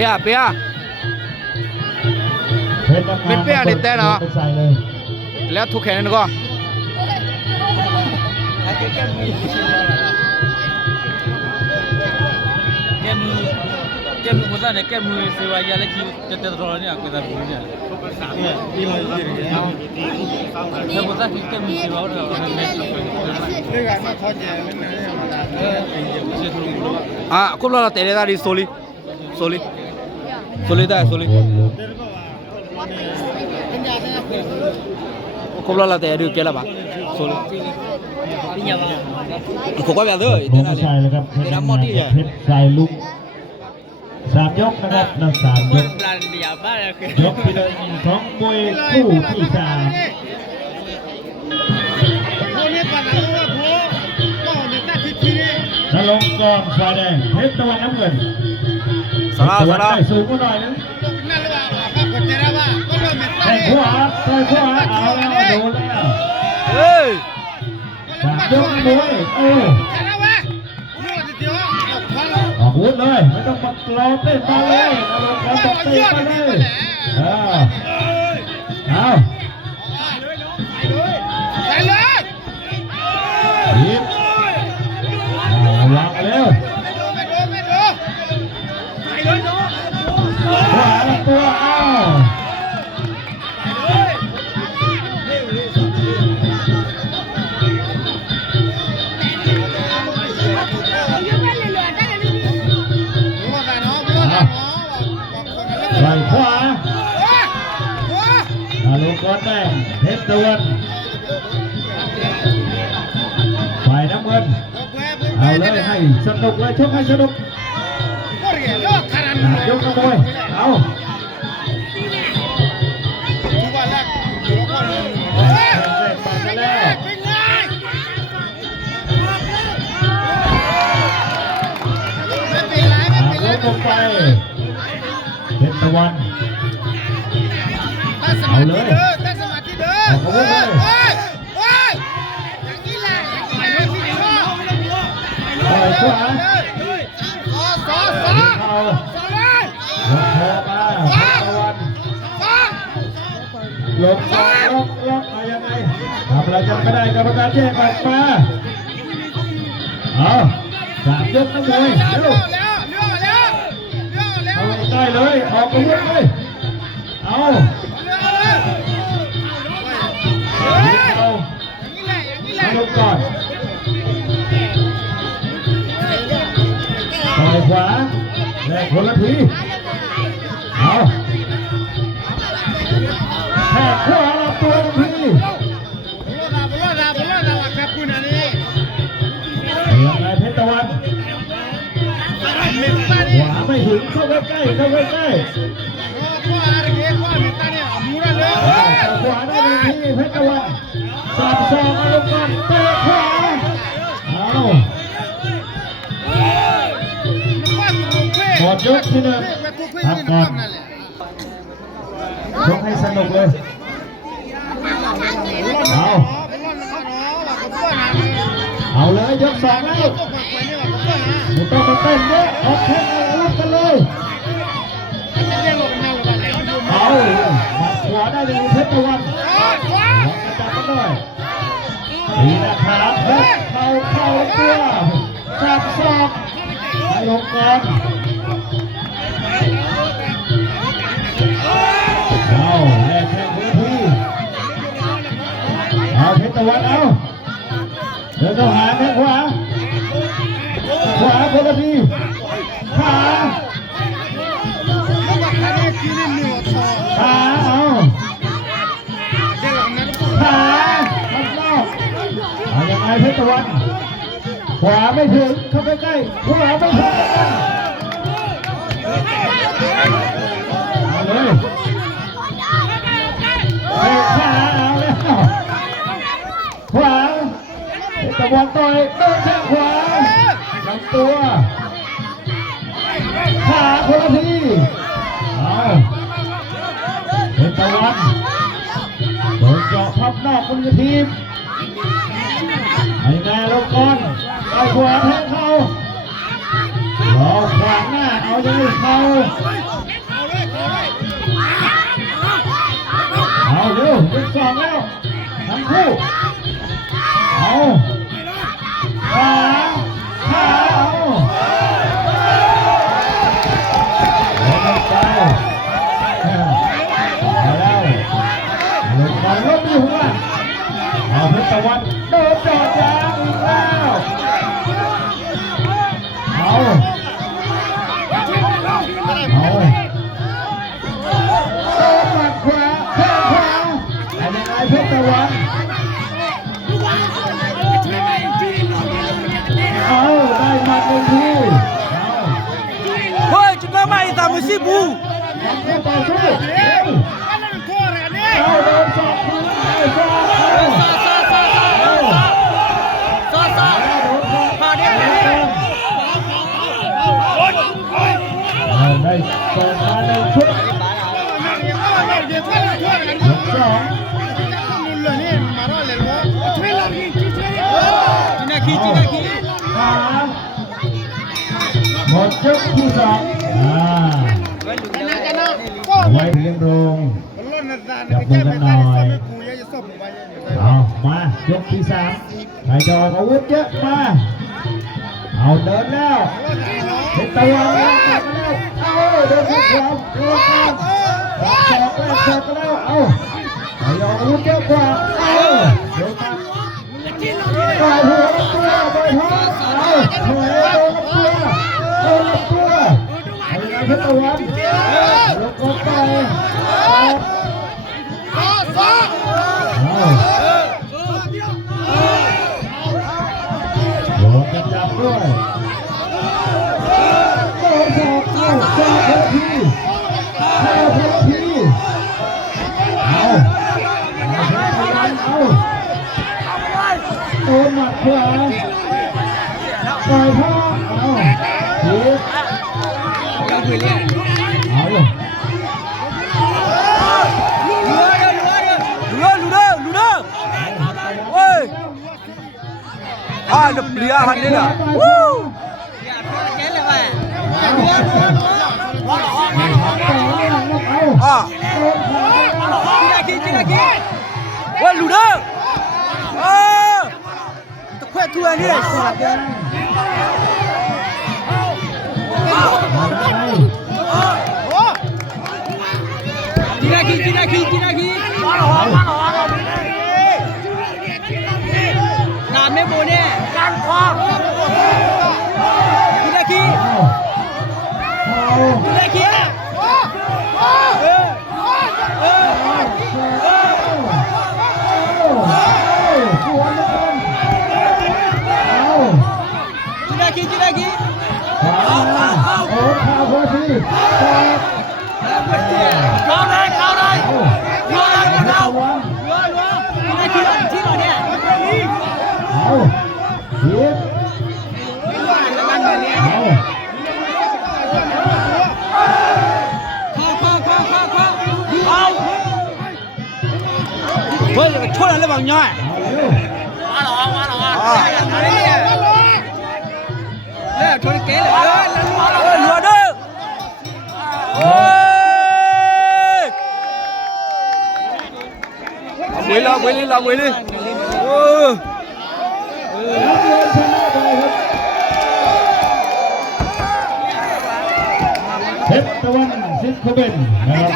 ปียเป็นเปียนี่แต่เนาะแล้วทุกแข่งนั่นก็แก้มือคนละเนี่ยแก้มือเสียวายาและคิวจะรอเนี่ยเป็นอะไรเนี่ยนี่เราดีเลยแล้วคนละคิวแก้มือเสียวเราเนี่ยการมาทอดแย่ไม่นานกุบลาเตะได้ดิโซลีได้โซลีกุบลาเตะดูเกล้าบ้าโซลีผมก็แบบเด้อเดี๋ยวนะเดี๋ยวมอดี้เพชรใส่ลุก3 ยกนะครับนับ3 ยกยกที่1ของมวยคู่ที่3นรงค์กรฝ่ายแดงเพชรตะวันน้ำเงินสลาวสูงกว่าหน่อยนึงใส่ขวาเอาแล้วโดนแล้วเฮ้ย3 ยกมวยออกวุ้นเลยไม่ต้องมารอเต้นมาเลยนรงค์กรบอกเต้นมาเลยเอายิบวางเร็วขวาตัวเอาไหล่ขวาลูกบอลแดงเพชรตะวันฝ่ายน้ำเงินเอาเลยให้สนุกเลยชกให้สนุกยกกระบวยเอาลงไปเพชรตะวันเอาเลยออกอาวุธเลยปล่อยขวาเอาลงคอมาเพชรตะวันลงคอล็อกเอายังไงทำอะไรกันไม่ได้กรรมการแยกออกมาเอา3 ยกนะมวยเร็วเอาได้เลยออกอาวุธเลยเอาลงก่อนต่อยขวาแลกคนละทีเอาแทกขวารับตัวทียังไงเพชรตะวันขวาไม่ถึงเข้าใกล้ขวาได้ดีที่เพชรตะวัน3 ศอกอารมณ์ก่อนเตะขวาเอาหมดยกที่1พักก่อนชกให้สนุกเลยเอาเลยยก2แล้วไม่ต้องมาเต้นเยอะเอาแค่เอากันเลยเอาหมัดขวาได้ดีเพชรตะวันลองกระจับกันหน่อยดีนะครับเพชรเข้าตัว3 ศอกให้ลงก่อนเอาแลกแข่งพื้นที่เอาเพชรตะวันเอาเดินเข้าหาแข้งขวาคนละทีขาเอาขาทับนอกเอายังไงเพชรตะวันขวาไม่ถึงเข้าไปใกล้ขวาไม่ถึงเอาเลยขาเอาแล้วขวาเพชรตะวันต่อยโดนแข้งขวาลำตัวขาคนละทีเอาเพชรตะวันโดนเจาะพับนอกคนละทีไอ้แม่ลงก่อนไอ้ขวาแทงเข่ารอขวางหน้าเอาใจเข่า คู่เอาขาเอาเดินไปเอาแล้วลงมาลบอยู่ข้างล่างเอาเพชรตะวันโดนจอดยางอีกแล้วเอาโดนหมัดขวาแข้งขวาอันนี้ไงเพชรตะวันเอาได้หมัดหนึ่งทีเอา เฮ้ยจะมาไม่ตามมือสิบู ยังไม่ต่อสู้เอาโดนสอกคืนเอาสอกเอา ซอซอพาเดียว เอาได้สอกมาในชุดยกสอง จีนาคี ขาหมดยกที่สองไว้เลี้ยงโรงจับมือกันหน่อยเอามายกที่สามใครจะออกอาวุธเยอะมาเอาเดินแล้วเพชรตะวันแล้วกลับมาแล้วเอาเดินที่ขวาโดนกันสอกแล้วเอาใครออกอาวุธเยอะกว่าเอาเดินมาปล่อยหัวตัวปล่อยท้องเอาถอยโดนกับตัวเอาอย่างไรเพชรตะวันลงกดไปโดนกระจับด้วยโดนสอกเอาสอกเพิ่มทีเข้าเพิ่มทีเอาเอาโดนหมัดขวาปล่อยพ่อเอาทีเอาเลย đập lìa hắn đấy à ôi lù đơ tao khoe thua anh đi Jinaki làm mấy bộ nè can khoa Jinaki cao đây một đâu Jinaki làm chi rồi nèเอาเฮียôi chốt là lên bằng nhoi lên chốt kế lại ôi lùa đơ ôi quỳ lênเพชรตะวันซิสโคเบนนะครับ